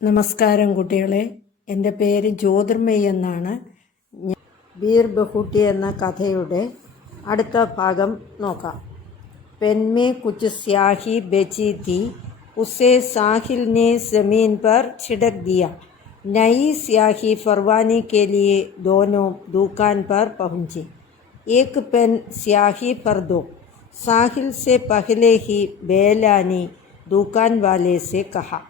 നമസ്കാരം കുട്ടികളെ, എൻ്റെ പേര് ജ്യോതിർമയി എന്നാണ്. ബീർ ബഹൂട്ടി എന്ന കഥയുടെ അടുത്ത ഭാഗം നോക്കാം. പെൻമേ കുച്ച് സ്യാഹി ബെച്ചി തീ ഉസേ സാഹിൽ ने ज़मीन पर छिड़क दिया. नई स्याही फरवाने के लिए दोनों दुकान पर पहुँचे. एक पेन स्याही भर दो. साहिल से पहले ही बेला ने दुकान वाले से कहा,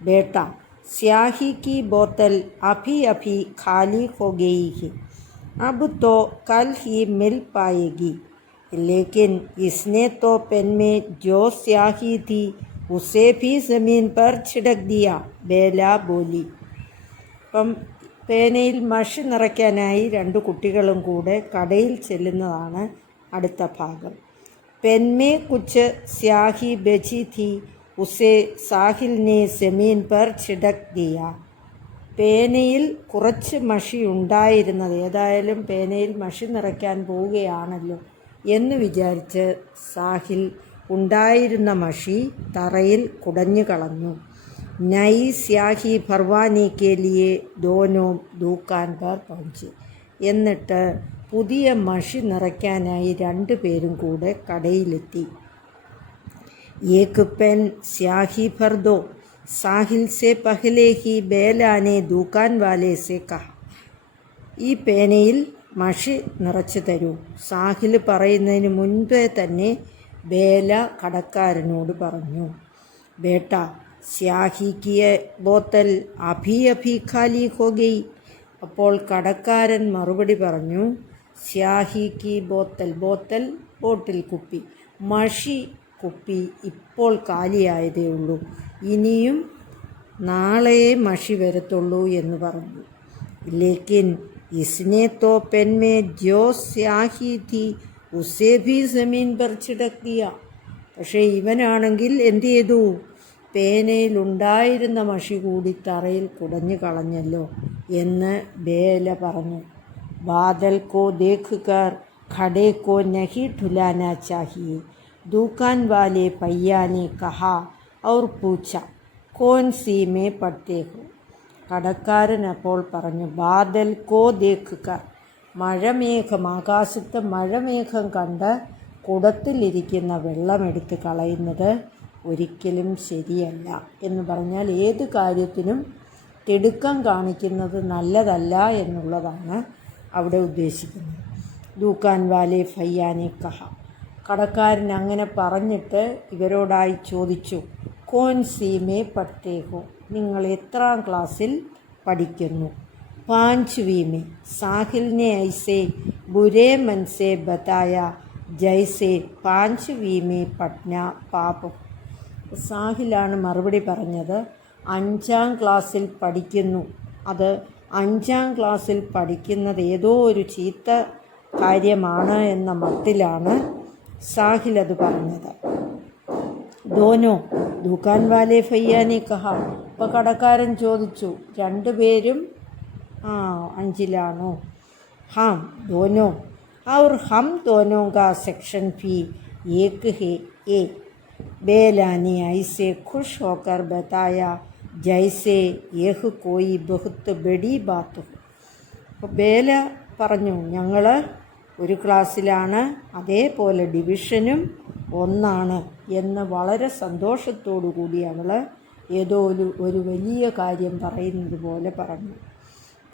बेटा स्याही की बोतल अभी अभी खाली हो गई है, अब तो कल ही मिल पाएगी. लेकिन इसने तो पेन में जो स्याही थी उसे भी ज़मीन पर छिड़क दिया. बेला बोली. അപ്പം പേനയിൽ മഷി നിറയ്ക്കാനായി രണ്ട് കുട്ടികളും കൂടെ കടയിൽ ചെല്ലുന്നതാണ് അടുത്ത ഭാഗം. പെൻമേ കുച്ച് സ്യാഹി ബെച്ചി थी ഉസേ സാഹിൽ ने ज़मीन पर छिड़क दिया. പേനയിൽ കുറച്ച് മഷി ഉണ്ടായിരുന്നത്, ഏതായാലും പേനയിൽ മഷി നിറയ്ക്കാൻ പോവുകയാണല്ലോ എന്ന് വിചാരിച്ച് സാഹിൽ ഉണ്ടായിരുന്ന മഷി തറയിൽ കുടഞ്ഞു കളഞ്ഞു. നൈ സ്യാഹി ഭർവാനെ കെ ലിയെ ദോനോ ദൂക്കാൻ പർ പहुंचे. എന്നിട്ട് പുതിയ മഷി നിറയ്ക്കാനായി രണ്ടുപേരും കൂടെ കടയിലെത്തി. एक पेन स्याही भर दो. साहिल से पहले ही बेला ने दुकान वाले से कहा. ഈ പേനയിൽ മഷി നിറച്ചു തരൂ. സാഹിൽ പറയുന്നതിന് മുൻപേ തന്നെ ബേല കടക്കാരനോട് പറഞ്ഞു. ബേട്ട സ്യാഹി കിയ ബോത്തൽ അഭി അഭി ഖാലി ഹോ ഗയി. അപ്പോൾ കടക്കാരൻ മറുപടി പറഞ്ഞു, സ്യാഹി കി ബോത്തൽ, ബോത്തൽ ബോട്ടിൽ കുപ്പി, മഷി കുപ്പി ഇപ്പോൾ കാലിയായതേ ഉള്ളൂ, ഇനിയും നാളെയേ മഷി വരത്തുള്ളൂ എന്ന് പറഞ്ഞു. ലേക്കിൻ ഇസ്നെ തോ പെൻ മേ ജോ സ്യാഹി ഥി ഉസേ ഭി സമീൻ പർ छिड़क दिया. പക്ഷേ ഇവനാണെങ്കിൽ എന്തു ചെയ്തു? പേനയിലുണ്ടായിരുന്ന മഷി കൂടി തറയിൽ കുടഞ്ഞു കളഞ്ഞല്ലോ എന്ന് ബേല പറഞ്ഞു. ബാദൽ കോ ദേഖ് കർ ഖഡേ കോ നഹി ഠുലാനാ ചാഹിയെ. दुकान वाले भैया ने कहा और पूछा, कौन सी में पढ़ते हो. കടക്കാരൻ അപ്പോൾ പറഞ്ഞു, ബാദൽ കോ ദേഖ് കർ, മഴമേഘം, ആകാശത്ത് മഴമേഘം കണ്ട് കുടത്തിലിരിക്കുന്ന വെള്ളമെടുത്ത് കളയുന്നത് ഒരിക്കലും ശരിയല്ല. എന്ന് പറഞ്ഞാൽ ഏത് കാര്യത്തിനും തിടുക്കം കാണിക്കുന്നത് നല്ലതല്ല എന്നുള്ളതാണ് അവിടെ ഉദ്ദേശിക്കുന്നത്. ദുക്കാൻ വാലെ ഭയ്യാനെ കഹ. കടക്കാരൻ അങ്ങനെ പറഞ്ഞിട്ട് ഇവരോടായി ചോദിച്ചു, കോൻ സീമേ പഠ്തേഹോ, നിങ്ങൾ എത്രാം ക്ലാസ്സിൽ പഠിക്കുന്നു? പാഞ്ച്വീമേ. സാഹിലിനെ ഐസേ ബുരേ മൻസേ ബതായ ജൈസേ പാഞ്ച്വീമേ പഠ്ന പാപം. സാഹിലാണ് മറുപടി പറഞ്ഞത്, 5ാം ക്ലാസ്സിൽ പഠിക്കുന്നു. അത് 5ാം ക്ലാസ്സിൽ പഠിക്കുന്നത് ഏതോ ഒരു ചീത്ത കാര്യമാണ് എന്ന മട്ടിലാണ് സാഹിൽ അത് പറഞ്ഞത്. ദോനോ ദുക്കാൻ വാലെ ഭയ്യാനെ കഹ. അപ്പോൾ കടക്കാരൻ ചോദിച്ചു, രണ്ടുപേരും 5ലാണോ? ഹാം ദോനോ. और हम दोनों का सेक्शन भी एक है ए. बेला ने ऐसे खुश होकर बताया जैसे यह कोई बहुत बड़ी बात हो. അപ്പോൾ ബേല പറഞ്ഞു, ഞങ്ങൾ ഒരു ക്ലാസ്സിലാണ്, അതേപോലെ ഡിവിഷനും 1 എന്ന് വളരെ സന്തോഷത്തോടു കൂടി അവൾ ഏതോ ഒരു വലിയ കാര്യം പറയുന്നത് പോലെ പറഞ്ഞു.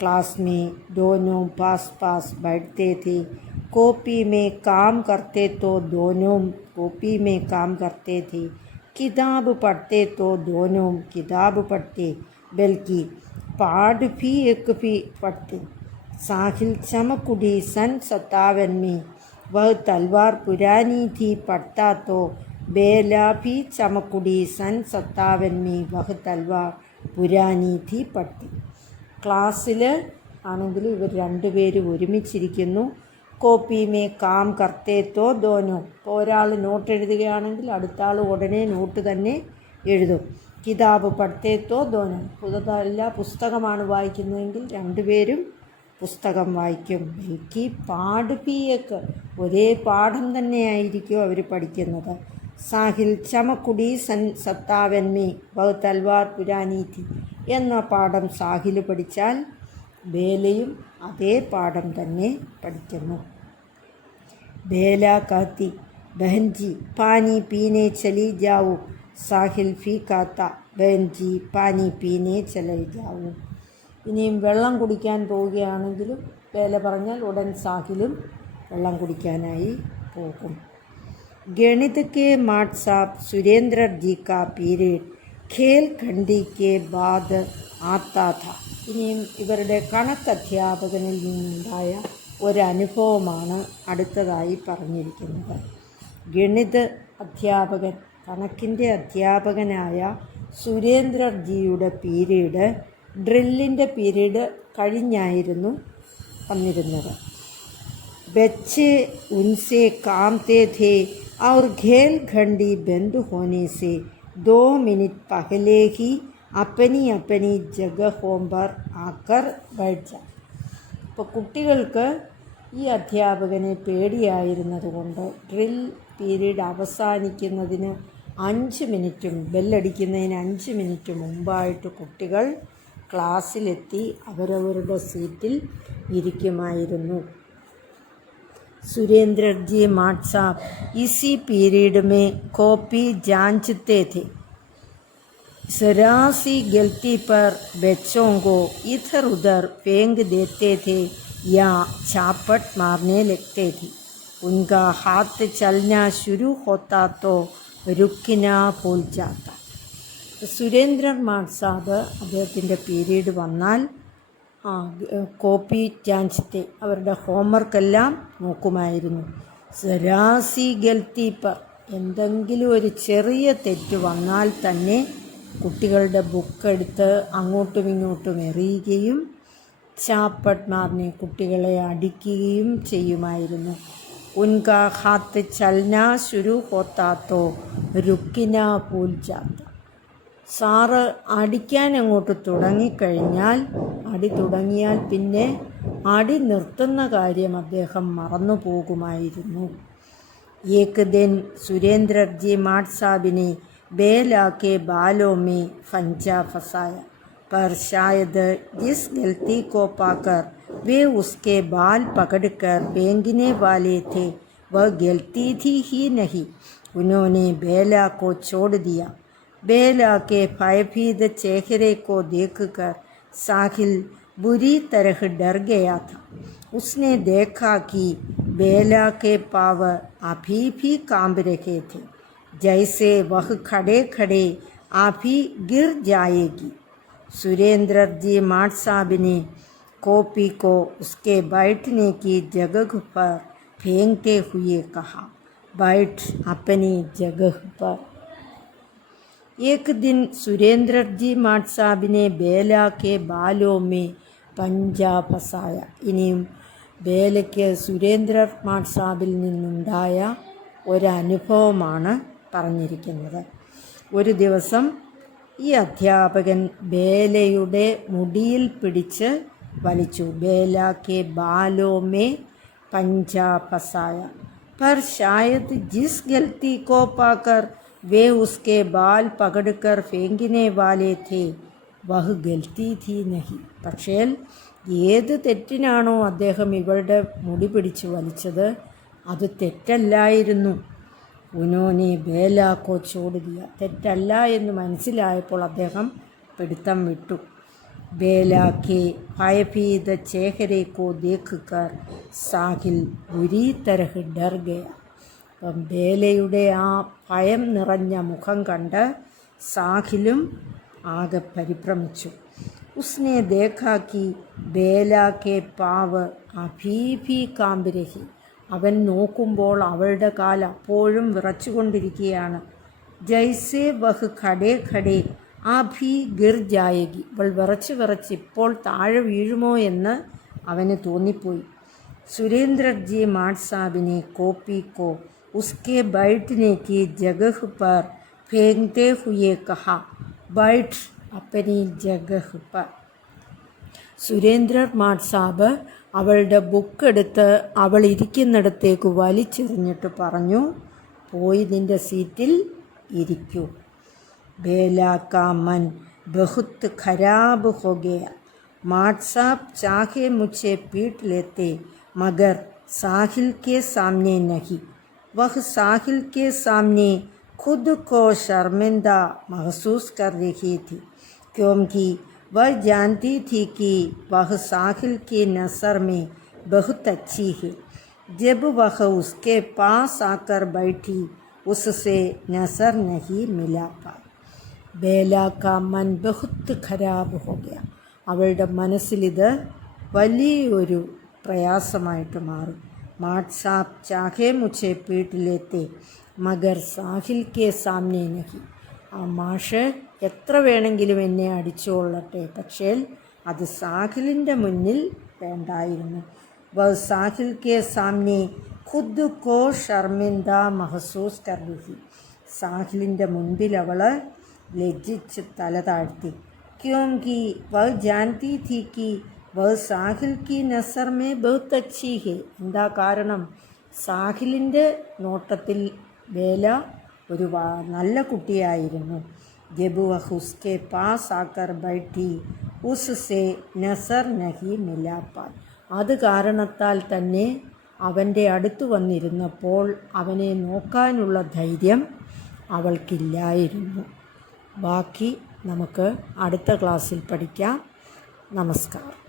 ക്ലാസ് മേ ദോനോ പാസ് പാസ് बैठते थे. कॉपी में काम करते तो दोनों कॉपी में काम करते थे. किताब पढ़ते तो दोनों किताब पढ़ते, बल्कि पाठ भी एक भी पढ़ते. साहिल चमकुड़ी सन 57 में वह तलवार पुरानी थी पढ़ता तो बेला भी चमकुड़ी सन 57 में वह तलवार पुरानी थी पढ़ती. ക്ലാസ്സിൽ ആണെങ്കിൽ ഇവർ രണ്ടുപേരും ഒരുമിച്ചിരിക്കുന്നു. Copy may calm കർത്തേത്തോ ദോനോ. ഇപ്പോൾ ഒരാൾ നോട്ട് എഴുതുകയാണെങ്കിൽ അടുത്ത ആൾ ഉടനെ നോട്ട് തന്നെ എഴുതും. കിതാബ് പഠിത്തേത്തോ ദോനോ. പുസ്തകമാണ് വായിക്കുന്നതെങ്കിൽ രണ്ടുപേരും പുസ്തകം വായിക്കും. എനിക്ക് പാഠ്പിയൊക്കെ ഒരേ പാഠം തന്നെയായിരിക്കും അവർ പഠിക്കുന്നത്. സാഹിൽ ചമക്കുടി സത്താവന്മേ ബഹ തൽവാർ പുരാനി ഥി എന്ന പാഠം സാഹിൽ പഠിച്ചാൽ ബേലയും അതേ പാഠം തന്നെ പഠിക്കുന്നു. ബേല കാത്തി ബഹൻജി പാനി പീനെ ചലി ജാവൂ. സാഹിൽ ഫീ കാത്ത ബഹൻജി പാനി പീനെ ചലി ജാവൂ. ഇനിയും വെള്ളം കുടിക്കാൻ പോവുകയാണെങ്കിലും ബേല പറഞ്ഞാൽ ഉടൻ സാഹിലും വെള്ളം കുടിക്കാനായി പോകും. ഗണിത് കെ മാട്ട് സാബ് സുരേന്ദ്ര ജി കാ പീരീഡ് ഖേൽ ഖണ്ഡി കെ ബാദ് ആത്താ ഥാ. ഇനിയും ഇവരുടെ കണക്ക് അധ്യാപകനിൽ നിന്നുണ്ടായ ഒരനുഭവമാണ് അടുത്തതായി പറഞ്ഞിരിക്കുന്നത്. ഗണിത് അധ്യാപകൻ, കണക്കിൻ്റെ അധ്യാപകനായ സുരേന്ദ്രജിയുടെ പീരീഡ് ഡ്രില്ലിൻ്റെ പീരീഡ് കഴിഞ്ഞായിരുന്നു വന്നിരുന്നത്. बच्चे उनसे कामते थे और खेल घंटी बंद होने से 2 मिनट पहले ही अपनी अपनी जगहों पर आकर बैठ जाते. ഇപ്പോൾ കുട്ടികൾക്ക് ഈ അധ്യാപകനെ പേടിയായിരുന്നത് കൊണ്ട് ഡ്രിൽ പീരീഡ് അവസാനിക്കുന്നതിന് 5 മിനിറ്റും ബെല്ലടിക്കുന്നതിന് 5 മിനിറ്റ് മുമ്പായിട്ട് കുട്ടികൾ ക്ലാസ്സിലെത്തി അവരവരുടെ സീറ്റിൽ ഇരിക്കുമായിരുന്നു. सुरेंद्र जी माट साहब इसी पीरियड में कॉपी जांचते थे. जरा सी गलती पर बच्चों को इधर उधर फेंक देते थे या चापट मारने लगते थे. उनका हाथ चलना शुरू होता तो रुकना भूल जाता. സുരേന്ദ്രൻ മാട്ട് സാബ് അദ്ദേഹത്തിൻ്റെ പീരീഡ് വന്നാൽ കോപ്പി ജാഞ്ചത്തെ അവരുടെ ഹോംവർക്കെല്ലാം നോക്കുമായിരുന്നു. സരാസി ഗൽത്തി പർ എന്തെങ്കിലും ഒരു ചെറിയ തെറ്റ് വന്നാൽ തന്നെ കുട്ടികളുടെ ബുക്കെടുത്ത് അങ്ങോട്ടും ഇങ്ങോട്ടും എറിയുകയും ചാപ്പട്മാറിനെ കുട്ടികളെ അടിക്കുകയും ചെയ്യുമായിരുന്നു. ഉൻകാ ഹാത്ത് ചൽന ശുരു ഹോത്താത്തോ രുക്കിന ഭൂൽ ജാത്ത. സാറ് അടിക്കാൻ അങ്ങോട്ട് തുടങ്ങിക്കഴിഞ്ഞാൽ, അടി തുടങ്ങിയാൽ പിന്നെ അടി നിർത്തുന്ന കാര്യം അദ്ദേഹം മറന്നു പോകുമായിരുന്നു. ഏക് ദിൻ സുരേന്ദ്രജി മാട്ട് സാബിനെ ബേലാക്കെ ബാലോ മേ ഫഞ്ചാ ഫസായ. पर शायद जिस गलती को पाकर वे उसके बाल पकड़कर फेंकने वाले थे वह गलती थी ही नहीं. उन्होंने बेला को छोड़ दिया. बेला के भयभीत चेहरे को देखकर साहिल बुरी तरह डर गया था. उसने देखा कि बेला के पाँव अभी भी कांप रहे थे, जैसे वह खड़े खड़े अभी गिर जाएगी. सुरेंद्र जी माट साहब ने कॉपी को उसके बैठने की जगह पर फेंकते हुए कहा, बैठ अपनी जगह पर. एक दिन सुरेंद्र जी माट साहब ने बेला के बालों में पंजा फसाया. ഇനിയും ബേലയ്ക്ക് സുരേന്ദ്ര മാട്ട് സാബിൽ നിന്നുണ്ടായ ഒരനുഭവമാണ് പറഞ്ഞിരിക്കുന്നത്. ഒരു ദിവസം ഈ അധ്യാപകൻ ബേലയുടെ മുടിയിൽ പിടിച്ച് വലിച്ചു. ബേല കെ ബാലോ മേ പഞ്ചാ ഫസായ. पर शायद जिस गलती को पाकर वे उसके बाल पकड़कर फेंकने वाले थे वह गलती थी नहीं. പക്ഷേ ഏത് തെറ്റിനാണോ അദ്ദേഹം ഇവളുടെ മുടി പിടിച്ച് വലിച്ചത് അത് തെറ്റല്ലായിരുന്നു. ഉനോനെ ബേലാക്കോ ചോടുതിയ. തെറ്റല്ല എന്ന് മനസ്സിലായപ്പോൾ അദ്ദേഹം പിടുത്തം വിട്ടു. ബേലാക്കെ ഭയഭീത ചേഹരേക്കോ ദേഖുകർ സാഹിൽ ബുരി തരഹ് ഡർ ഗയ. അപ്പം ബേലയുടെ ആ ഭയം നിറഞ്ഞ മുഖം കണ്ട് സാഹിലും ആകെ പരിഭ്രമിച്ചു. ഉസ്നെ ദേഖാ കി ബേല കെ പാവ് അഭീ ഭീ കാമ്പ് രഹി. അവൻ നോക്കുമ്പോൾ അവളുടെ കാൽ അപ്പോഴും വിറച്ചുകൊണ്ടിരിക്കുകയാണ്. ജൈസെ വഹ് ഖടേ ഖടേ അഭീ ഗിർ ജായേഗി. അവൾ വിറച്ച് വിറച്ച് ഇപ്പോൾ താഴെ വീഴുമോ എന്ന് അവന് തോന്നിപ്പോയി. സുരേന്ദ്രജി മാട്ട് സാബിനെ കോപ്പി കോ ഉസ്കെ ബൈഠ്നെ കി ജഗഹ് പർ ഫേങ്ക്തേ ഹുയെ കഹാ, ബൈഠ് അപ്പനി ജഗഹ് പർ. സുരേന്ദ്ര മാട്ട് സാബ് അവളുടെ ബുക്കെടുത്ത് അവൾ ഇരിക്കുന്നിടത്തേക്ക് വലിച്ചെറിഞ്ഞിട്ട് പറഞ്ഞു, പോയി നിൻ്റെ സീറ്റിൽ ഇരിക്കൂ. बेला का मन बहुत खराब हो गया. माट साहब चाहे मुझे पीट लेते मगर साहिल के सामने नहीं. वह साहिल के सामने खुद को शर्मिंदा महसूस कर रही थी क्योंकि वह जानती थी कि वह साहिल की नज़र में बहुत अच्छी है. जब वह उसके पास आकर बैठी उससे नज़र नहीं मिला पाई. ബേല കാ മൻ ബഹുത്ത് ഖരാബ് ഹോ ഗയ. അവളുടെ മനസ്സിലിത് വലിയൊരു പ്രയാസമായിട്ട് മാറി. മാട്ട് സാബ് ചാഹേ മുझे പീട്ട് ലേത്തെ മഗർ സാഹിൽ കെ സാമനെ നഹി. ആ മാഷ് എത്ര വേണമെങ്കിലും എന്നെ അടിച്ചുകൊള്ളട്ടെ, പക്ഷേ അത് സാഹിലിൻ്റെ മുന്നിൽ വേണ്ടായിരുന്നു. വഹ് സാഹിൽ കെ സാമനെ ഖുദ് കോ ഷർമിന്ദ മഹസൂസ് കർ രഹി. സാഹിലിൻ്റെ മുൻപിൽ അവൾ ലജ്ജിച്ച് തല താഴ്ത്തി. ക്യോങ്കി വഹ് ജാൻതി ഥി കി വഹ് സാഹിൽ കി നസർ മേ ബഹുത് അച്ഛി ഹെ. എന്താ കാരണം? സാഹിലിൻ്റെ നോട്ടത്തിൽ ബേല ഒരു നല്ല കുട്ടിയായിരുന്നു. ജബ് വഹ് ഉസ്കെ പാസ് ആക്കർ ബൈഠി ഉസ്സെ നസർ നഹി മിലാ പായി. അത് കാരണത്താൽ തന്നെ അവൻ്റെ അടുത്ത് വന്നിരുന്നപ്പോൾ അവനെ നോക്കാനുള്ള ധൈര്യം അവൾക്കില്ലായിരുന്നു. ബാക്കി നമുക്ക് അടുത്ത ക്ലാസ്സിൽ പഠിക്കാം. നമസ്കാരം.